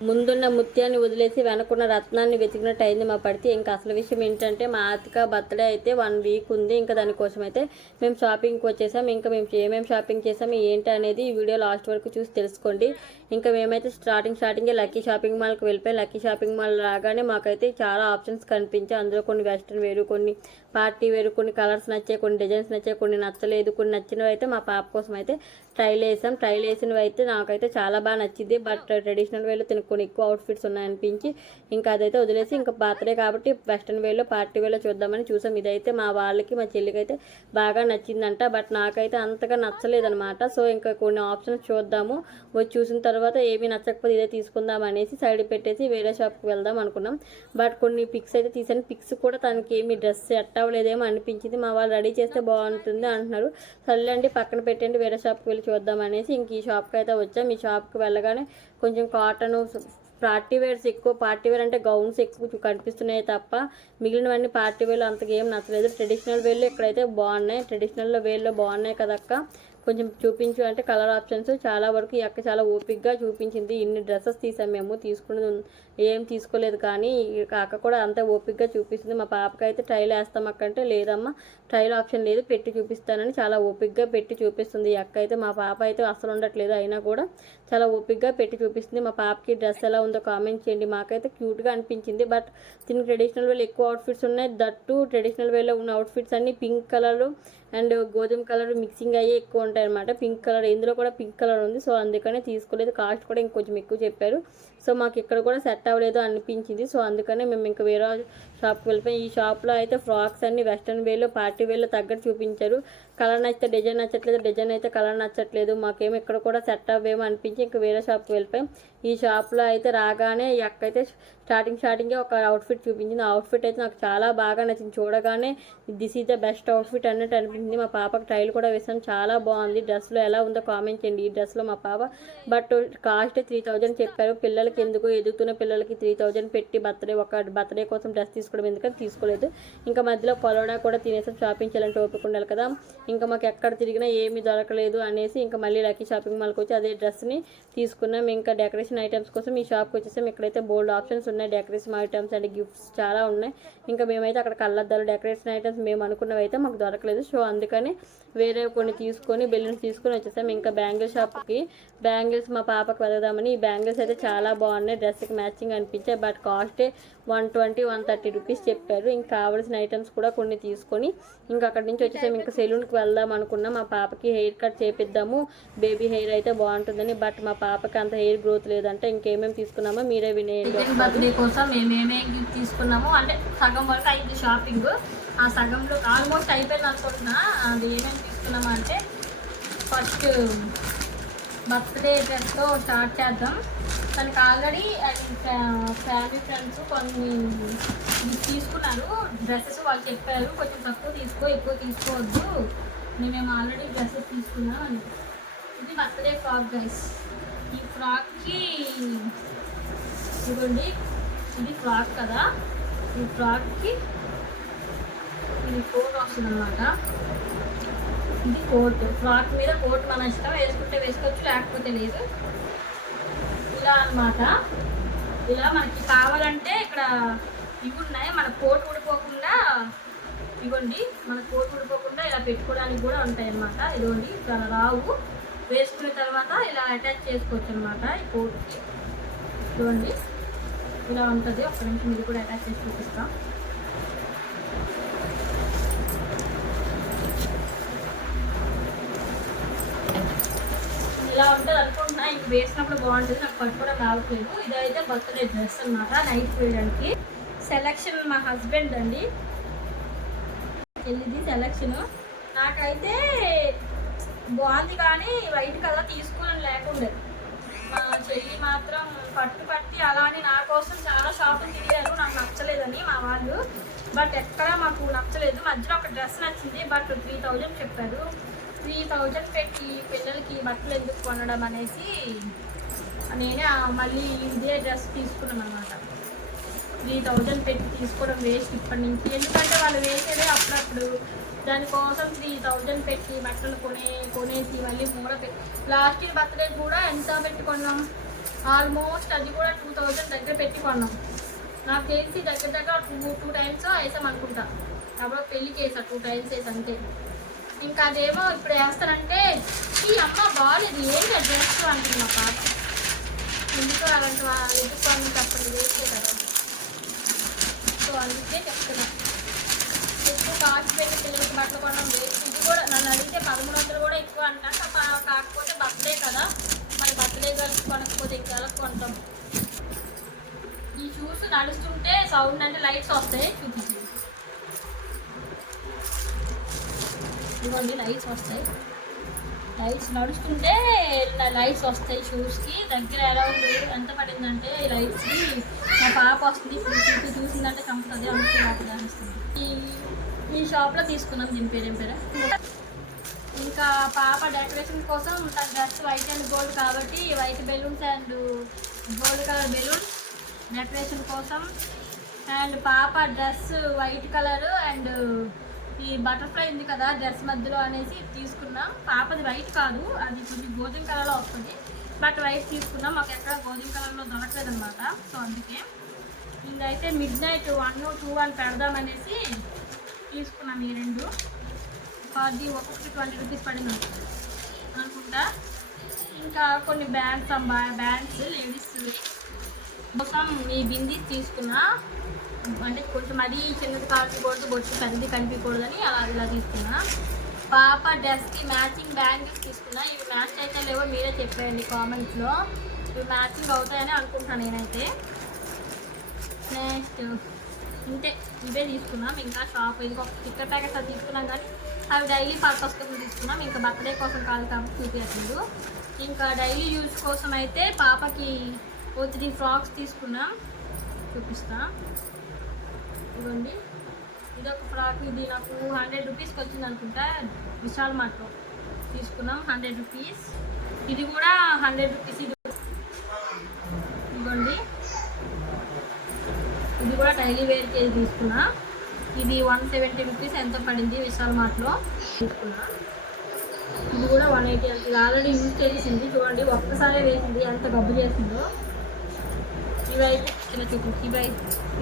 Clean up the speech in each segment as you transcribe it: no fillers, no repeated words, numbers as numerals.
ముందున్న ముత్యాన్ని వదిలేసి వెనకున్న రత్నాన్ని వెతికినట్టు అయింది మా పడితే. ఇంకా అసలు విషయం ఏంటంటే మా ఆతిక బర్త్డే అయితే 1 వీక్ ఉంది. ఇంకా దానికోసం అయితే మేము షాపింగ్కి వచ్చేసాం. ఇంకా మేము ఏమేమి షాపింగ్ చేసాము ఏంటి అనేది ఈ వీడియో లాస్ట్ వరకు చూసి తెలుసుకోండి. ఇంకా మేమైతే స్టార్టింగే లక్కీ షాపింగ్ మాల్కి వెళ్ళిపోయి లక్కీ షాపింగ్ మాల్ రాగానే మాకైతే చాలా ఆప్షన్స్ కనిపించాయి. అందులో కొన్ని వెస్ట్రన్ వేరు, కొన్ని పార్టీ వేరు, కొన్ని కలర్స్ నచ్చాయి, కొన్ని డిజైన్స్ నచ్చాయి, కొన్ని నచ్చలేదు. కొన్ని నచ్చినవి అయితే మా పాప కోసం అయితే ట్రైల్ వేసాం. ట్రైల్ వేసినవి అయితే నాకైతే చాలా బాగా నచ్చింది. బట్ ట్రెడిషనల్ వేలో కొన్ని ఎక్కువ అవుట్ఫిట్స్ ఉన్నాయనిపించి ఇంకా అదైతే వదిలేసి ఇంకా బర్త్డే కాబట్టి వెస్ట్రన్ వేలో పార్టీ వేలో చూద్దామని చూసాం. ఇదైతే మా వాళ్ళకి మా చెల్లికి అయితే బాగా నచ్చిందంట. బట్ నాకైతే అంతగా నచ్చలేదనమాట. సో ఇంకా కొన్ని ఆప్షన్స్ చూద్దాము, వచ్చి చూసిన తర్వాత ఏమీ నచ్చకపోతే ఇదే తీసుకుందాం అనేసి సైడ్ పెట్టేసి వేరే షాప్కి వెళ్దాం అనుకున్నాం. బట్ కొన్ని పిక్స్ అయితే తీసాను. పిక్స్ కూడా తనకి ఏమి డ్రెస్ సెట్ అవ్వలేదేమో అనిపించింది. మా వాళ్ళు రెడీ చేస్తే బాగుంటుంది అంటున్నారు. సర్లేండి పక్కన పెట్టండి, వేరే షాప్కి వెళ్ళి చూద్దాం అనేసి ఇంక ఈ షాప్కి అయితే వచ్చాం. ఈ షాప్కి వెళ్ళగానే కొంచెం కాటన్ పార్టీ వేర్స్ ఎక్కువ, పార్టీ వేర్ అంటే గౌన్స్ ఎక్కువ కనిపిస్తున్నాయి తప్ప మిగిలినవన్నీ పార్టీ వేర్లు అంతగా ఏం నచ్చలేదు. ట్రెడిషనల్ వేర్లు ఇక్కడైతే బాగున్నాయి. ట్రెడిషనల్ వేర్లో బాగున్నాయి కదక్క, కొంచెం చూపించు అంటే కలర్ ఆప్షన్స్ చాలా వరకు ఈ అక్క చాలా ఓపిక్గా చూపించింది. ఇన్ని డ్రెస్సెస్ తీసాం, మేము తీసుకున్నది ఏం తీసుకోలేదు కానీ అక్క కూడా అంత ఓపిక్గా చూపిస్తుంది. మా పాపకి అయితే ట్రైల్ వేస్తాం అక్క అంటే లేదమ్మా ట్రైల్ ఆప్షన్ లేదు, పెట్టి చూపిస్తానని చాలా ఓపిక్గా పెట్టి చూపిస్తుంది ఈ అక్క అయితే. మా పాప అయితే అసలు ఉండట్లేదు, అయినా కూడా చాలా ఓపిక్గా పెట్టి చూపిస్తుంది. మా పాపకి డ్రెస్ ఎలా ఉందో కామెంట్ చేయండి. మాకైతే క్యూట్గా అనిపించింది. బట్ దీనికి ట్రెడిషనల్ వేలో ఎక్కువ అవుట్ఫిట్స్ ఉన్నాయి. దట్టు ట్రెడిషనల్ వేలో ఉన్న అవుట్ఫిట్స్ అన్ని పింక్ కలర్ అండ్ గోధుమ కలర్ మిక్సింగ్ అయ్యే ఎక్కువ ఉంటాయి అనమాట. పింక్ కలర్, ఇందులో కూడా పింక్ కలర్ ఉంది. సో అందుకనే తీసుకోలేదు. కాస్ట్ కూడా ఇంకొంచెం ఎక్కువ చెప్పారు. సో మాకు ఇక్కడ కూడా సెట్ అవ్వలేదు అనిపించింది. సో అందుకనే మేము ఇంకా వేరే షాప్కి వెళ్ళిపోయి ఈ షాప్లో అయితే ఫ్రాక్స్ అన్ని వెస్ట్రన్ వేలో పార్టీ వేలో తగ్గట్టు చూపించారు. కలర్ నచ్చితే డిజైన్ నచ్చట్లేదు, డిజైన్ అయితే కలర్ నచ్చట్లేదు. మాకేమో ఇక్కడ కూడా సెట్ అవ్వేమో అనిపించి ఇంకా వేరే షాప్కి వెళ్ళిపోయాం. ఈ షాప్లో అయితే రాగానే ఈ అక్క అయితే స్టార్టింగే ఒక అవుట్ఫిట్ చూపించింది. ఆ అవుట్ఫిట్ అయితే నాకు చాలా బాగా నచ్చింది. చూడగానే this is the best outfit అన్నట్టు అనిపించింది. మా పాపకు ట్రైల్ కూడా వేసాం, చాలా బాగుంది. డ్రెస్లో ఎలా ఉందో కామెంట్ చేయండి ఈ డ్రెస్లో మా పాప. బట్ కాస్ట్ 3000 చెప్పారు. పిల్లలకి ఎందుకు, ఎదుగుతున్న పిల్లలకి 3000 పెట్టి బర్త్డే కోసం డ్రెస్ తీసుకోవడం ఎందుకని తీసుకోలేదు. ఇంకా మధ్యలో కొలోడా కూడా తినేసాం. షాపింగ్ చేయాలంటే ఓపిక ఉండాలి కదా. ఇంకా మాకు ఎక్కడ తిరిగినా ఏమీ దొరకలేదు అనేసి ఇంకా మళ్ళీ లక్కీ షాపింగ్ మాల్కి వచ్చి అదే డ్రెస్ని తీసుకున్నాం. ఇంకా డెకరేషన్ ఐటమ్స్ కోసం ఈ షాప్కి వచ్చేసాం. ఇక్కడైతే బోల్డ్ ఆప్షన్స్ ఉన్నాయి, డెకరేషన్ ఐటమ్స్ అండ్ గిఫ్ట్స్ చాలా ఉన్నాయి. ఇంకా మేమైతే అక్కడ కళ్ళద్దాలు డెకరేషన్ ఐటమ్స్ మేము అనుకున్నవి అయితే మాకు దొరకలేదు. సో అందుకని వేరే కొన్ని తీసుకొని బెలూన్స్ తీసుకొని వచ్చేసాం. ఇంకా బ్యాంగిల్ షాప్కి బ్యాంగిల్స్ మా పాపకు వెళ్దామని ఈ బ్యాంగిల్స్ అయితే చాలా బాగున్నాయి, డ్రెస్కి మ్యాచింగ్ అనిపించాయి. బట్ కాస్టే 120-130 రూపీస్ చెప్పారు. ఇంకా కావాల్సిన ఐటమ్స్ కూడా కొన్ని తీసుకొని ఇంకా అక్కడి నుంచి వచ్చేసాం. ఇంకా సెలూన్కి వెళ్దాం అనుకున్నాం. మా పాపకి హెయిర్ కట్ చేపిద్దాము, బేబీ హెయిర్ అయితే బాగుంటుందని. బట్ మా పాపకి అంత హెయిర్ గ్రోత్ లేదంటే ఇంకేమేమి తీసుకున్నామో మీరే వినేయండి. బర్త్డే కోసం మేమేమేమి తీసుకున్నాము అంటే సగం వరకు అయింది షాపింగ్. ఆ సగంలో ఆల్మోస్ట్ అయిపోయింది అనుకుంటున్నా. అది ఏమేమి తీసుకున్నాము అంటే ఫస్ట్ బర్త్డే డ్రెస్తో స్టార్ట్ చేద్దాం. తనకి ఆల్రెడీ ఫ్యామిలీ ఫ్రెండ్స్ కొన్ని తీసుకున్నారు డ్రెస్సెస్. వాళ్ళు చెప్పారు కొంచెం తక్కువ తీసుకో, ఎక్కువ తీసుకోవద్దు, మేము ఆల్రెడీ డ్రెస్సెస్ తీసుకున్నాం అని. ఇది బర్త్డే ఫ్రాక్ గైస్. ఈ ఫ్రాక్కి ఇవ్వండి, ఇది ఫ్రాక్ కదా, ఈ ఫ్రాక్కి ఇది కోట్ వస్తుంది అనమాట. ఇది కోట్, ఫ్రాక్ మీద కోట్ మన ఇష్టం, వేసుకుంటే వేసుకోవచ్చు లేకపోతే లేదు. ఇలా అనమాట. ఇలా మనకి కావాలంటే ఇక్కడ ఇవి ఉన్నాయి, మన కోట్ ఊడిపోకుండా ఇవ్వండి, మన కోట్ ఊడిపోకుండా ఇలా పెట్టుకోవడానికి కూడా ఉంటాయి అన్నమాట. ఇదిగోండి ఇలా రావు, వేసుకున్న తర్వాత ఇలా అటాచ్ చేసుకోవచ్చు అనమాట ఈ కోట్కి. ఇదిగోండి ఇలా ఉంటుంది. ఒక్క నిమిషం ఇది కూడా అటాచ్ చేసి చూపిస్తాం. ఇలా ఉంటుంది అనుకుంటున్నా. ఇంక వేసినప్పుడు బాగుంటుంది, నాకు పట్టుకోవడం రావట్లేదు. ఇదైతే బర్త్డే డ్రెస్ అనమాట, నైట్ వేయడానికి. సెలెక్షన్ మా హస్బెండ్ అండి, ఇది సెలెక్షన్. నాకైతే బాగుంది కానీ వైట్ కలర్ తీసుకోవాలని లేకుండే. మా చెల్లి మాత్రం పట్టి అలానే నా కోసం చాలా షాపింగ్ తిరిగారు, నాకు నచ్చలేదని మా వాళ్ళు. బట్ ఎక్కడా మాకు నచ్చలేదు. మధ్యలో ఒక డ్రెస్ నచ్చింది, బట్ 3000 చెప్పారు. 3000 పెట్టి పిల్లలకి బట్టలు ఎందుకు కొనడం అనేసి నేనే మళ్ళీ ఇదే డ్రెస్ తీసుకున్నాం అనమాట. 3000 పెట్టి తీసుకోవడం వేస్ట్ ఇప్పటి నుంచి, ఎందుకంటే వాళ్ళు వేసేదే అప్పుడప్పుడు. దానికోసం 3000 పెట్టి బట్టలు కొనేసి మళ్ళీ మూడ పెట్టి లాస్ట్ ఇయర్ బర్త్డే కూడా ఎంత పెట్టుకున్నాం, ఆల్మోస్ట్ అది కూడా 3000 దగ్గర పెట్టి కొన్నాం. నాకు తెలిసి దగ్గర దగ్గర టూ టైమ్స్ వేసాం అనుకుంటా. అప్పుడు పెళ్ళికి వేసా 2 టైమ్స్ వేసా అంతే. ఇంకా అదేమో ఇప్పుడు వేస్తానంటే ఈ అమ్మ బాగాలేదు ఏంటి డ్రెస్ అంటున్నా పాప. ఎందుకు అలాంటి ఎదుర్కొని తప్పని వేస్తే కదా. సో అందుకే చెప్తున్నా ఎక్కువ కాస్ట్ పెట్టి పిల్లలకి బట్టలు కొనడం వేస్ట్. ఇది కూడా నన్ను అడిగితే 1300 కూడా ఎక్కువ అంటాను. కాకపోతే బర్త్డే కదా, మరి బర్త్డే కలిసి కొనకపోతే ఇంకా కొంటాం. ఈ షూస్ నడుస్తుంటే సౌండ్ అంటే లైట్స్ వస్తాయి, చూపించింది ఇవ్వండి. లైట్స్ వస్తాయి, లైట్స్ నడుస్తుంటే లైట్స్ వస్తాయి షూస్కి. దగ్గర అరౌండ్ ఎంత పడిందంటే ఈ లైట్స్కి మా పాప వస్తుంది ఇప్పుడు చూసిందంటే చంపుతుంది, అందుకే వాటి దానిస్తుంది. ఈ షాప్లో తీసుకున్నాం. దీని పేరు ఇంకా పాప డెకరేషన్ కోసం తన డ్రెస్ వైట్ అండ్ గోల్డ్ కాబట్టి white balloons and gold colour balloons decoration కోసం. అండ్ పాప డ్రెస్ వైట్ కలర్ అండ్ ఈ బటర్ఫ్లై ఉంది కదా డ్రెస్ మధ్యలో అనేసి తీసుకున్నాం. పాపది వైట్ కాదు, అది కొంచెం గోధుమ కలర్లో వస్తుంది, బట్ వైట్ తీసుకున్నాం. మాకు ఎక్కడ గోధుమ కలర్లో దొరకలేదు అనమాట. సో అందుకే ఇదైతే మిడ్ నైట్ 1, 2 అని పెడదామనేసి తీసుకున్నాం ఈ రెండు. అది ఒక్కొక్కటి 20 రూపీస్ పడింది అనుకుంటా. ఇంకా కొన్ని బ్యాండ్స్ లేడీస్ కోసం ఈ బిందీ తీసుకున్నా. అంటే కొంచెం అది చిన్నది కాల్చకూడదు, బొచ్చు పెద్దది కనిపించకూడదని ఇలా తీసుకున్నా. పాప డ్రెస్కి మ్యాచింగ్ బ్యాంగిల్స్ తీసుకున్నా. ఇవి మ్యాచ్ అయితే లేవో మీరే చెప్పేయండి కామెంట్స్లో. ఇవి మ్యాచింగ్ అవుతాయని అనుకుంటున్నాను నేనైతే. నెక్స్ట్ ఇంతే, ఇవే తీసుకున్నాం. ఇంకా షాప్ ఇది ఒక స్టిక్కర్ ప్యాకెట్స్ అది తీసుకున్నాం, కానీ అవి డైలీ పర్పస్ కోసం తీసుకున్నాం. ఇంకా బర్త్డే కోసం కాదు కాబట్టి చూపించట్లేదు. ఇంకా డైలీ యూజ్ కోసం అయితే పాపకి 3 ఫ్రాక్స్ తీసుకున్నాం, చూపిస్తా. ఇవ్వండి, ఇదొక ఫ్రాక్. ఇది నాకు 100 రూపీస్కి వచ్చింది అనుకుంటా. విశాల్ మార్ట్లో తీసుకున్నాం, 100 రూపీస్. ఇది కూడా 100 రూపీస్. ఇవ్వండి, ఇది కూడా డైలీ వేర్కి తీసుకున్నా. ఇది 170 రూపీస్ ఎంతో పడింది విశాల్ మార్ట్లో తీసుకున్నా. ఇది కూడా 180. ఇది ఆల్రెడీ యూజ్ చేసింది, చూడండి ఒక్కసారి వేసింది ఎంత గబ్బు చేసిందో. ఇవైతే చిన్న చూపు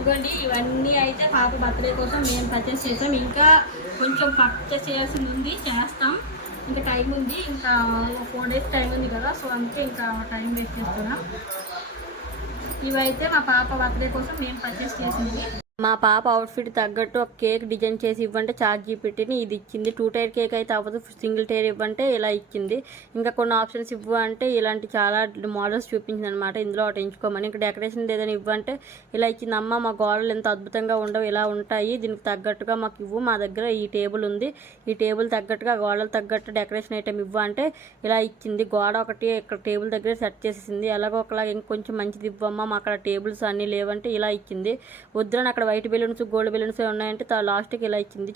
ఇవ్వండి. ఇవన్నీ అయితే పాప బర్త్డే కోసం మేము పర్చేస్ చేసాం. ఇంకా కొంచెం పర్చేస్ చేయాల్సింది ఉంది, చేస్తాం. ఇంకా టైం ఉంది, ఇంకా 4 డేస్ టైం ఉంది కదా. సో అందుకే ఇంకా టైం వేస్ట్ చేస్తున్నాం. ఇవైతే మా పాప బర్త్డే కోసం మేము పర్చేస్ చేసింది. మా పాప అవుట్ఫిట్ తగ్గట్టు ఒక కేక్ డిజైన్ చేసి ఇవ్వంటే ChatGPTని ఇది ఇచ్చింది. 2 టైర్ కేక్ అయితే అవ్వదు, సింగిల్ టైర్ ఇవ్వంటే ఇలా ఇచ్చింది. ఇంకా కొన్ని ఆప్షన్స్ ఇవ్వు అంటే ఇలాంటి చాలా మోడల్స్ చూపించింది అనమాట. ఇందులో ఒకటి ఎంచుకోమని. ఇంకా డెకరేషన్ ఏదైనా ఇవ్వంటే ఇలా ఇచ్చింది. అమ్మ మా గోడలు ఎంత అద్భుతంగా ఉండవు, ఇలా ఉంటాయి, దీనికి తగ్గట్టుగా మాకు ఇవ్వు, మా దగ్గర ఈ టేబుల్ ఉంది, ఈ టేబుల్ తగ్గట్టుగా గోడలు తగ్గట్టు డెకరేషన్ ఐటెం ఇవ్వు అంటే ఇలా ఇచ్చింది. గోడ ఒకటి ఇక్కడ టేబుల్ దగ్గర సెట్ చేసేసింది. అలాగో ఒకలాగా ఇంకొంచెం మంచిది ఇవ్వమ్మా, మా అక్కడ టేబుల్స్ అన్నీ లేవంటే ఇలా ఇచ్చింది. వద్దులని అక్కడ వైట్ బెలూన్స్ గోల్డ్ బెలూన్స్ ఉన్నాయంటే లాస్ట్కి ఇలా ఇచ్చింది.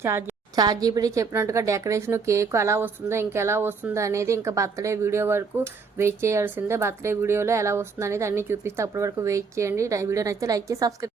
ChatGPT చెప్పినట్టుగా డెకరేషన్ కేక్ అలా వస్తుందో ఇంకెలా వస్తుందో అనేది ఇంకా బర్త్డే వీడియో వరకు వెయిట్ చేయాల్సిందే. బర్త్డే వీడియోలో ఎలా వస్తుంది అనేది అన్నీ చూపిస్తే అప్పటి వరకు వెయిట్ చేయండి. వీడియో నచ్చితే లైక్ చేసి సబ్స్క్రైబ్